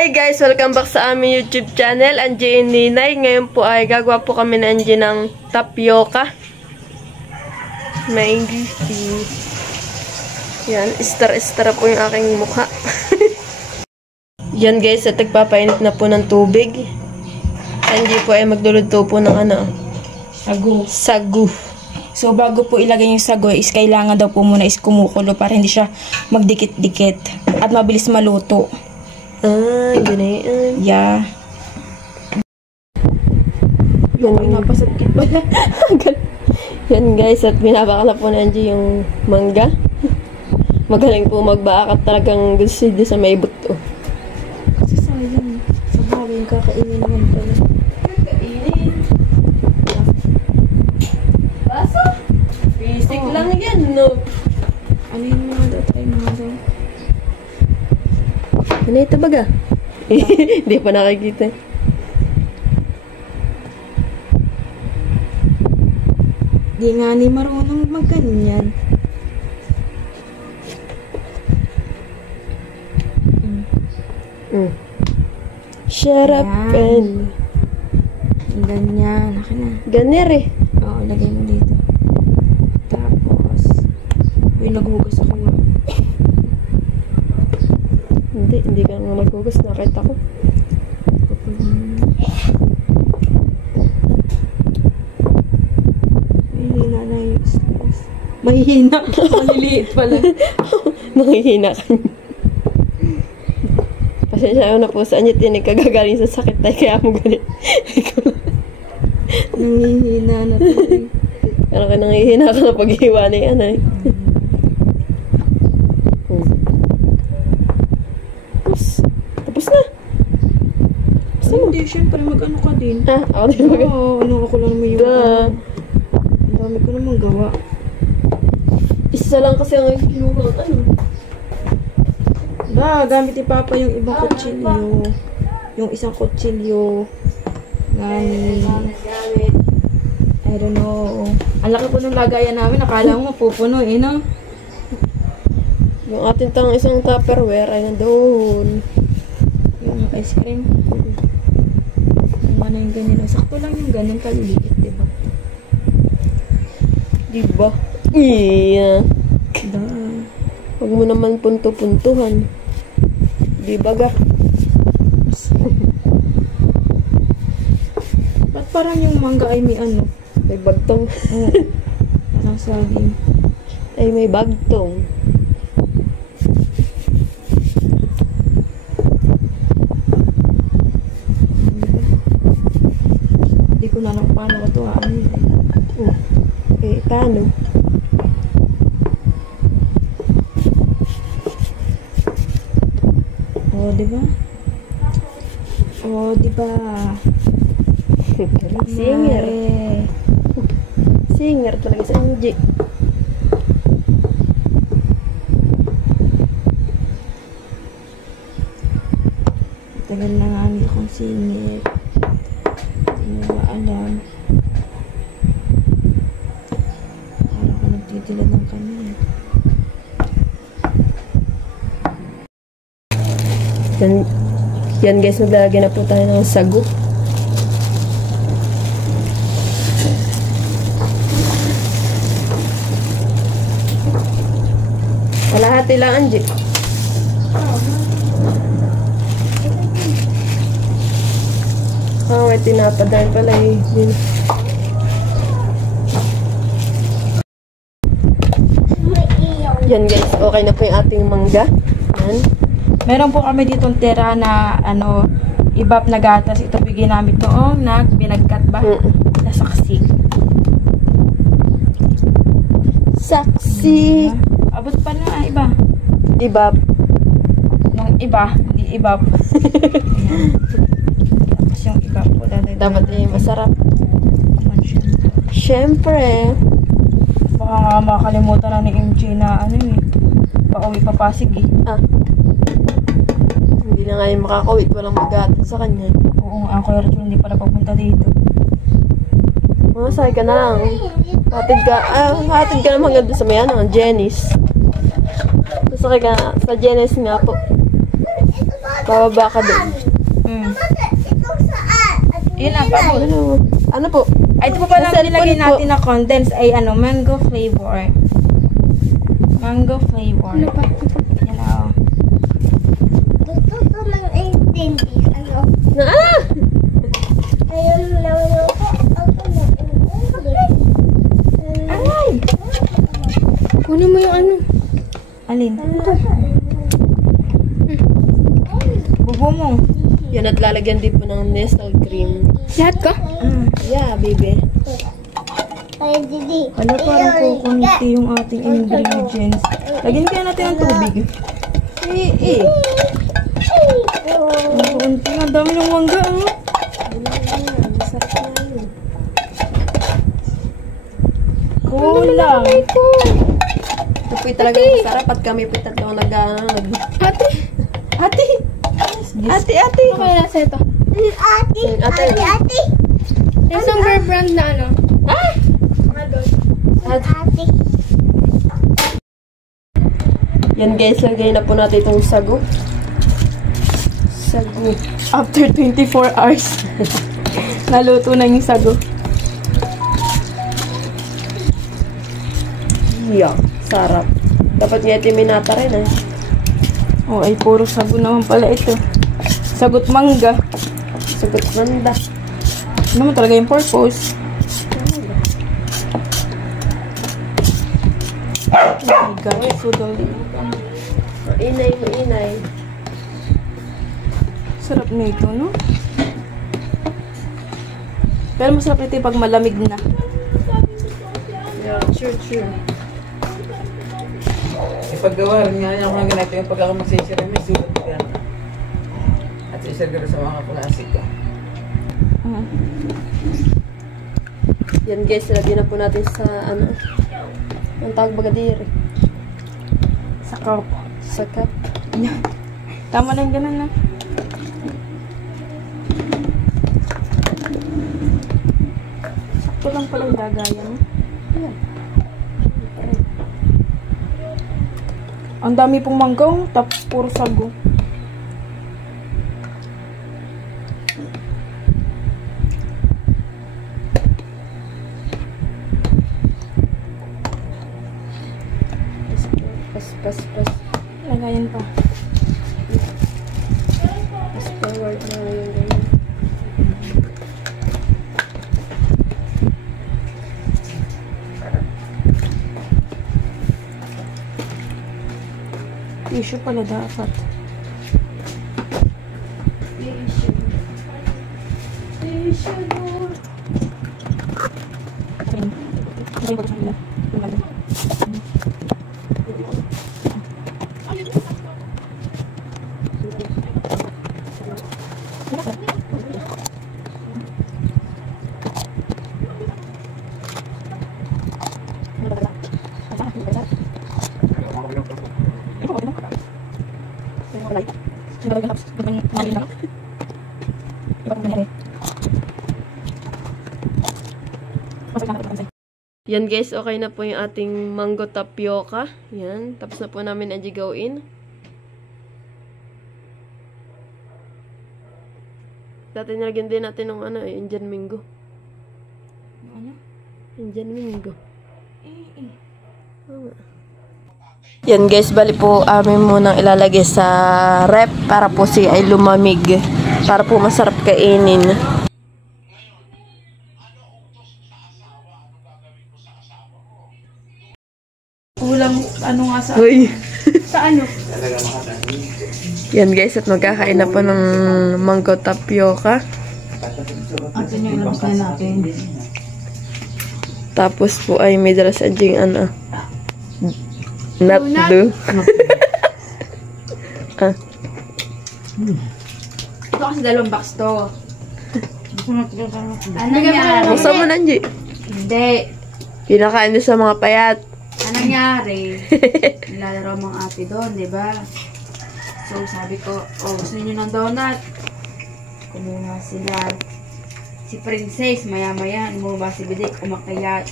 Hi guys! Welcome back sa aming YouTube channel, Angie and Ninay. Ngayon po ay gagawa po kami na Angie ng tapioca. May English tea. Yan, istar-istara po yung aking mukha. Yan guys, at nagpapainit na po ng tubig. Angie po ay magluluto po ng ano? Sagu. So, bago po ilagay yung sago, is kailangan daw po muna is kumukulo para hindi siya magdikit-dikit at mabilis maluto. Ah, ganyan. Yeah. Yan, napasagkit pala. Yan guys, at binabakala po na Angie yung mangga. Magaling po magbaak at talagang gusto sa may buto. Kasi sayang. Sa bagay yung kakainin naman pala. Kakainin? Basa? Basic lang yan, no? Ano yung mga daw? Try mga daw. Ano ito baga? Hindi pa nakikita. Di nga ni marunong magganyan. Shut up and... Ganyan. Akin na. Ganir eh. Oo, lagay mo dito. Tapos, uy, naghugas ako nga. Hindi ka nga naghugas. Nakita ko. Mahihina na yung stress. Mahihina? Maliliit pala. Nakihina ka. Pasensya ko na po sa Angie, tinig kagagaling sa sakit tayo kaya mo ganit. Nangihina na tayo. Pero ka nangihina ka na pag-iwa na yan eh. Tapos na. Hindi, syempre mag-ano ka din. Ha? Ako din mag- Oo, ano ako lang naman yung ang dami ko naman gawa. Isa lang kasi ang kinuha ano. Gamit ni Papa yung ibang kutsilyo. Yung isang kutsilyo. Gamit. I don't know. Ang laki po ng lagayan namin. Akala mo mapupuno eh, no? Yung ating tang isang Tupperware ay nandoon. Yung ice cream. Yung ano yung ganyan. Sakto lang yung ganyan kaliliit, diba? Diba? Iya. Huwag mo naman punto-puntuhan. Diba ga? Ba't parang yung mangga ay may ano? May bagtong. Oo. Parang saging. Ay may bagtong. Hindi ko na lang paano ito ano. Paano? Oh, diba? Oh, diba? Singer. Singer talaga si Angie. Tagal na nga hindi akong singer. Hindi mo ba alam? Parang ko nagtitilan ng kanina. Yan guys, maglalagay na po tayo ng sagu. Kalahati lang, Angie. May tinapadaan pala eh. Yan guys, okay na po yung ating mangga. Yan. Meron po kami ditong tira na ano, ibap na gatas. Ito bigyan namin noong binagkat ba? Na saksi. Saksi. Abot pa na iba. Ibap. Nung iba, hindi ibap. Tapos yung ibap po. Dapat eh, masarap. Siyempre. Baka nga makakalimutan na ni MJ na ano eh. Pauwi pa Pasig eh. Hindi na nga yung makakawit. Walang mag-atin sa kanya. Oo nga, Kuya Arthur hindi pala papunta dito. Masay ka na lang. Hatid ka naman hanggang sa may Jenny's. Masakay ka sa Jenny's nga po. Bababa ka doon. Yun ang pabot. Ano po? Ay, ito pa pala Sa nilagay cellphone natin na condense ay ano, mango flavor. Mango flavor. Ano pa? Yan o. Gusto ko lang intindihan. Ah! Ayun lang ako. Ako na Aray! Kunin mo yung ano. Alin? Bubo mo. Yan at lalagyan din po ng Nestle cream. Lahat ka? Yeah, baby. Ay, Didi. Ano parang kukunti yung ating ingredients. Lagyan kaya natin ng tubig. Kukunti. Ang dami ng mangga. Oh. Masarap na yun. Kulang. Ito po'y talagang masarap at kami po'y tatlong Ate. Ate. Ate. Okay, nasa ito. Ate. Isang bear brand na ano? Ate. Yan guys, lagay na po natin itong sago. Sago. After 24 hours, naluto na yung sago. Yeah, sarap. Dapat nga ito minata rin Oh, ay puro sago naman pala ito. Sagot mangga. Sagot manda. Ano naman talaga yung purpose? Oh my God, so dali. Mainay. Sarap na ito, no? Pero masarap ito pag malamig na. Yeah, sure. Ipagawa rin nga yung mga ganito yung pag ako magsisira, may sulat ka. At isa ka sa mga klasik ko. Yan guys, lagyan na po natin sa ano. Ang tawag bagadiri. Sa cup. Sa cup. Tama na yung ganun na. Sakto lang pala yung lagayan. Ayan. Ang dami pong manggaw, tapos puro sago. Pas. Lagayan pa. Pas forward na yung ganyan. Tissue pala dapat. Yan guys, okay na po yung ating mango tapioca. Yan, tapos na po namin gawin. Dati nilagyan din natin ng ano, Indian Mingo. Ano? Indian Mingo. Yan guys, bali po amin munang ilalagay sa rep para po siya ay lumamig. Para po masarap kainin. Kulang, ano nga sa... Uy! Sa ano? Yan guys, at magkakain na po ng mango tapioca. At yun yung ilabas na natin. Tapos po ay may dala sa ding ano. Natdo. Ito kasi dalawang box to. Ano nangyari? Buksan mo Nanji. Hindi. Pinakain din sa mga payat. Ano nangyari? Nilalaro mong ate doon, di ba? So, sabi ko, oh, gusto niyo ng donut? Kumuha sila. Si Princess, maya-maya, bumaba si Bidik, umakayat.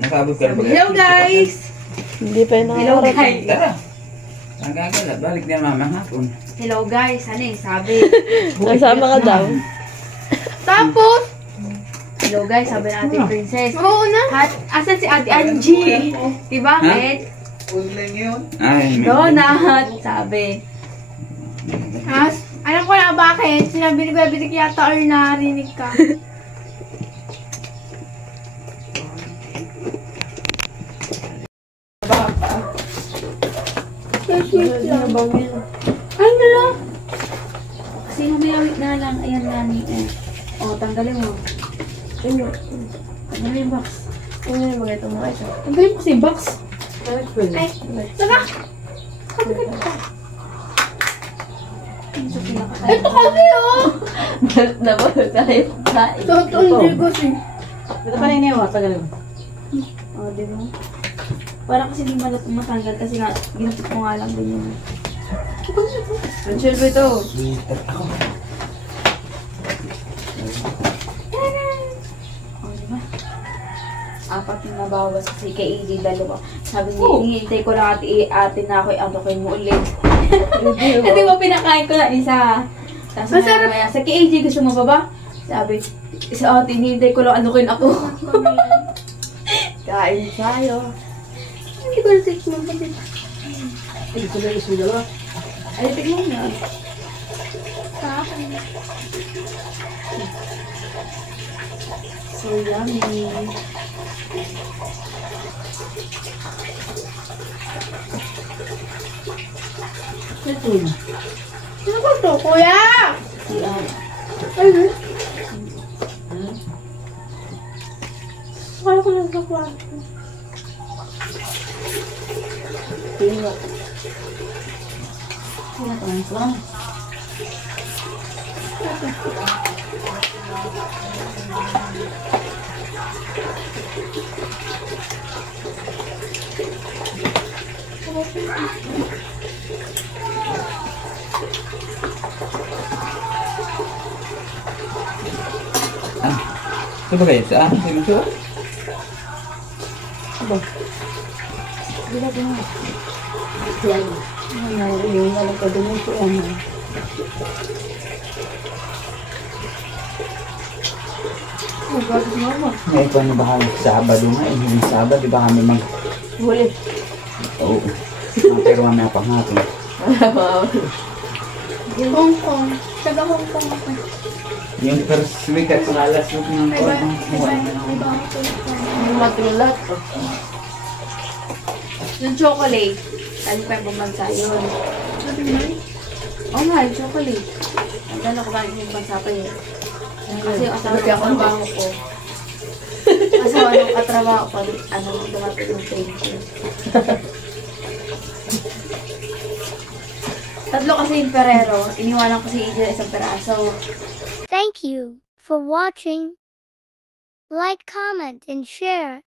Nakaabot ka na ba? Hello, guys! Hindi pa yun Hello, nakakarating. guys! Nagagala, balik din mama hapon. Hello guys, ano eh, sabi. Nasama ka daw. Tapos, hello guys, sabi ng Ate Princess. Oo na. Asan si Ate Angie? Diba, Ha? Med? Ay, Donut, sabi. Alam ko na bakit. Sinabi ni Kuya Bitik yata or narinig ka. Ay, nala. Kasi humayawit na lang. Ayan nga ni O, tanggalin mo. Tanggalin yung box. Ano yung mga itong mga ito? Tanggalin mo kasi yung box. Ay, saka. Ito kasi oh! Nabalot tayo. Totoo hindi ko si. ito pa rin niya, tagal mo. O, di ba? Parang kasi di matanggal kasi nga, ginupit ko nga lang din yun. Ang chill ba ito? Ako. O, di ba? Apat yung nabawas kasi kay AJ dalawa. Sabi niya, hinihintay ko lang ate na ako, ano kayo mo ulit. Kasi mo pinakain ko na isa. Tapos mamaya, sa kay AJ gusto mo ba ba? Sabi, sa ate, hinihintay ko lang ano kayo ako. Kain tayo. Hindi ko na mo ba dito. Ito na yung dalawa. Ay, tignan mo. Sa akin. So yummy. Ito na. Ano ba ito, kuya? Yan. Ay, akala ko lang sa kwarto. Tingnan. Tingnan ko lang. Ito ba kayo? Saan? Sino siya? May ikaw na ba kami Sabado nga eh. Yung Sabado, di ba kami mag... Huli. Oo. Pero kami pa natin. Hong Kong. Taga Hong Kong ako. Yung first week at saka last week ng May ba buwan. ako? Yung matulat. Yung chocolate. Ano pa yung bumansa yun? Sabi mo? Oo nga, yung chocolate. Ang gano'n ko ba yung bansa pa yun? Kasi yung asawa ng katrabaho ko. Asawa ng katrabaho ko, ano, dumating yung train ko. Tatlo kasi yung perero. Iniwanan ko si Angel isang peraso. Thank you for watching. Like, comment, and share.